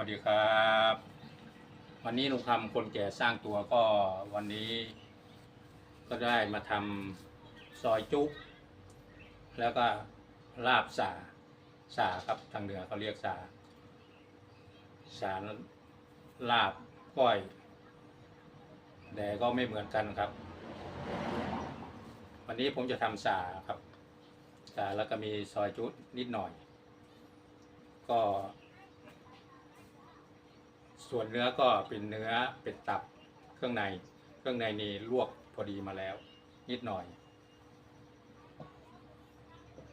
วัสดีครับ วันนี้ลุงคำคนแก่สร้างตัวก็วันนี้ ก็ได้มาทำซอยจุกแล้วก็ลาบสาสาครับทางเหนือเขาเรียกสาสาลาบก้อยแต่ก็ไม่เหมือนกันครับ วันนี้ผมจะทำสาครับสาแล้วก็มีซอยจุนิดหน่อย ก็ ส่วนเนื้อก็เป็นเนื้อเป็นตับเครื่องใน เครื่องในนี่ลวกพอดีมาแล้ว นิดหน่อย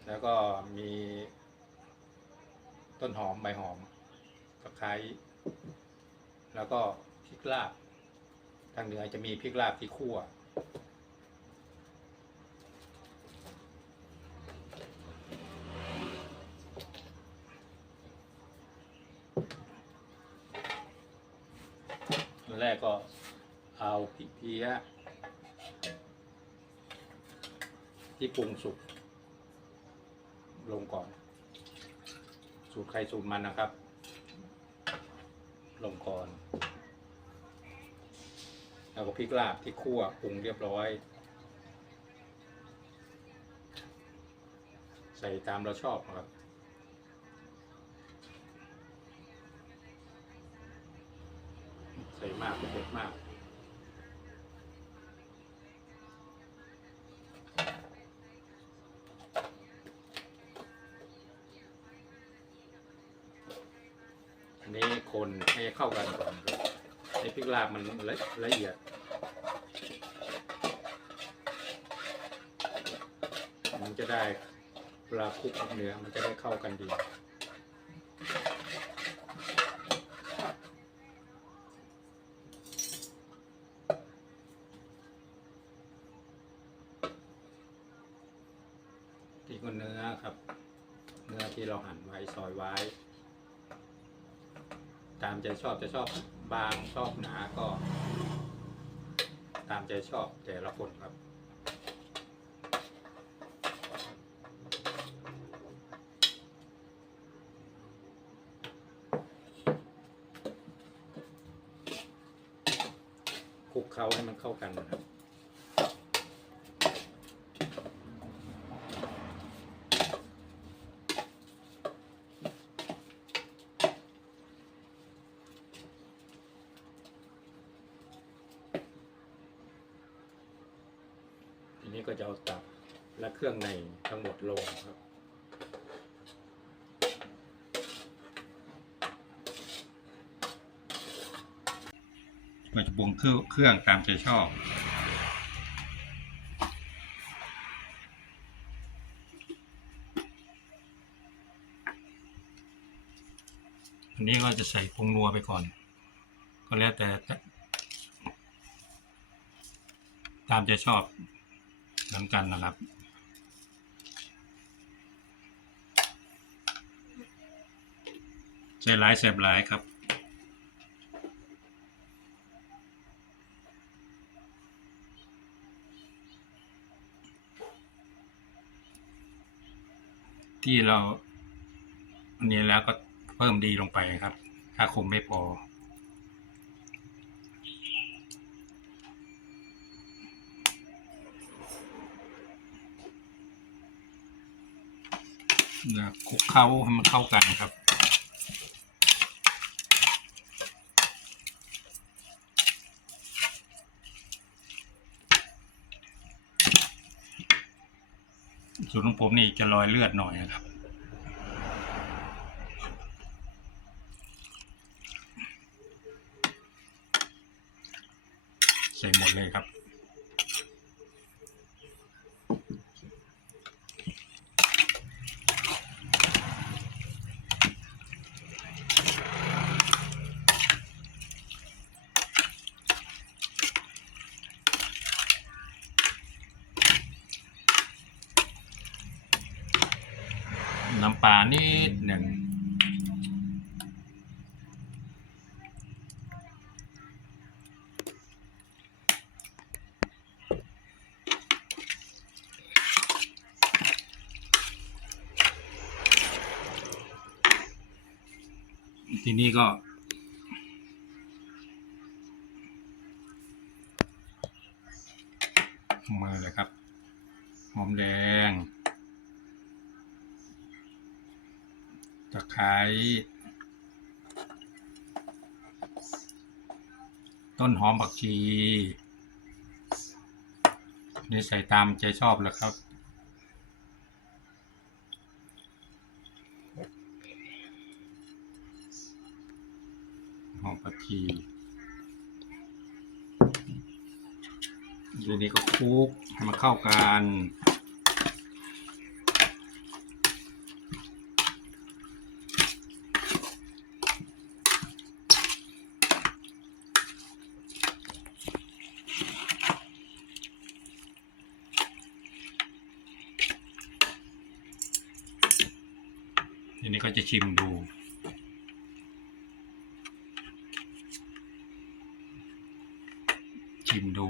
แล้วก็มีต้นหอมใบหอมตะไคร้แล้วก็พริกลาบ ทางเหนือจะมีพริกลาบที่คั่ว แรกก็เอาพริกเพี้ยที่ปรุงสุกลงก่อน สูตรใครสูตรมันนะครับ ลงก่อน แล้วก็พริกลาบที่คั่วปรุงเรียบร้อย ใส่ตามเราชอบครับ ส่มากเผ็ดมากอันนี้คนให้เข้ากันก่อนให้พริกลาบมันละละเอียด มันจะได้เวลาคลุกกับเนื้อมันจะได้เข้ากันดี ก็เนื้อครับ เนื้อที่เราหั่นไว้ซอยไว้ ตามใจชอบจะชอบบางชอบหนาก็ ตามใจชอบแต่ละคนครับคลุกเคล้าให้มันเข้ากันนะครับ นี้ก็จะเอาตับและเครื่องในทั้งหมดลงครับก็จะปรุงเครื่องตามใจชอบอันนี้ก็จะใส่ผงนัวไปก่อน ก็แล้วแต่ตามใจชอบ เหมือนกันนะครับ ใส่หลายเสียบหลายครับที่เราอันนี้แล้วก็เพิ่มดีลงไปครับ ถ้าคุมไม่พอ นะคลุกเข้าให้มันเข้ากันครับ สูตรของผมนี่จะลอยเลือดหน่อยนะครับใส่หมดเลยครับ น้ำปลานิดหนึ่งทีนี้ก็มือเลยครับ หอมแดง ตะไคร้ต้นหอมผักชีนี่ใส่ตามใจชอบแล้วครับ หอมผักชีทีนี้ก็คลุกให้มันเข้ากัน ทีนี้ก็จะชิมดู ชิมดู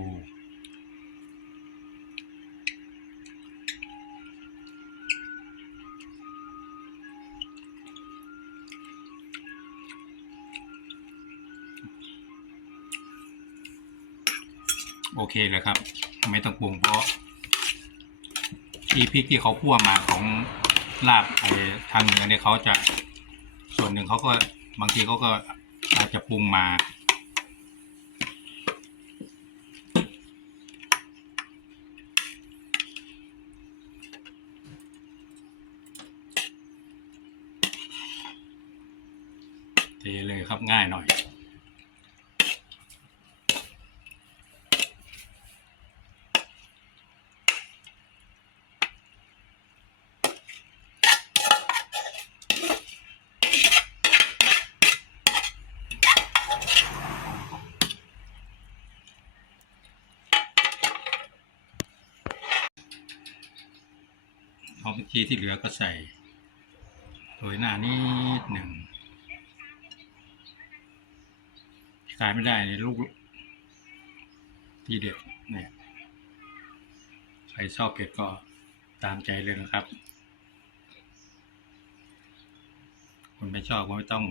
โอเคเลยครับ ไม่ต้องปรุงเพราะที่พริกที่เขาคั่วมาของ ลาบไอ้ทางเหนือเนี่ยเขาจะส่วนหนึ่งเขาก็บางทีเขาก็อาจจะปรุงมา เทเลยครับง่ายหน่อย อมผักชีที่เหลือก็ใส่โรยหน้านิดหนึ่งขายไม่ได้ในลูกที่เด็ดเนี่ยใครชอบเผ็ดก็ตามใจเลยนะครับคนไม่ชอบก็ไม่ต้อง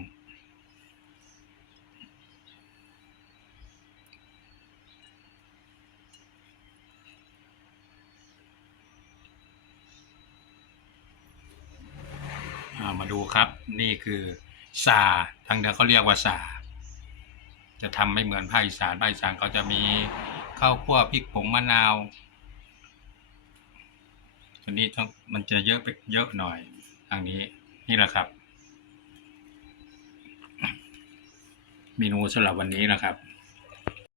อ่ามา ดูครับ นี่คือซาทางเหนือเขาเรียกว่าซาจะทำไม่เหมือนภาคอีสานภาคอีสานเขาจะมีข้าวคั่วพริกผงมะนาวตัวนี้ต้องมันจะเยอะไปเยอะหน่อยทางนี้นี่แหละครับ เมนูสำหรับวันนี้นะครับ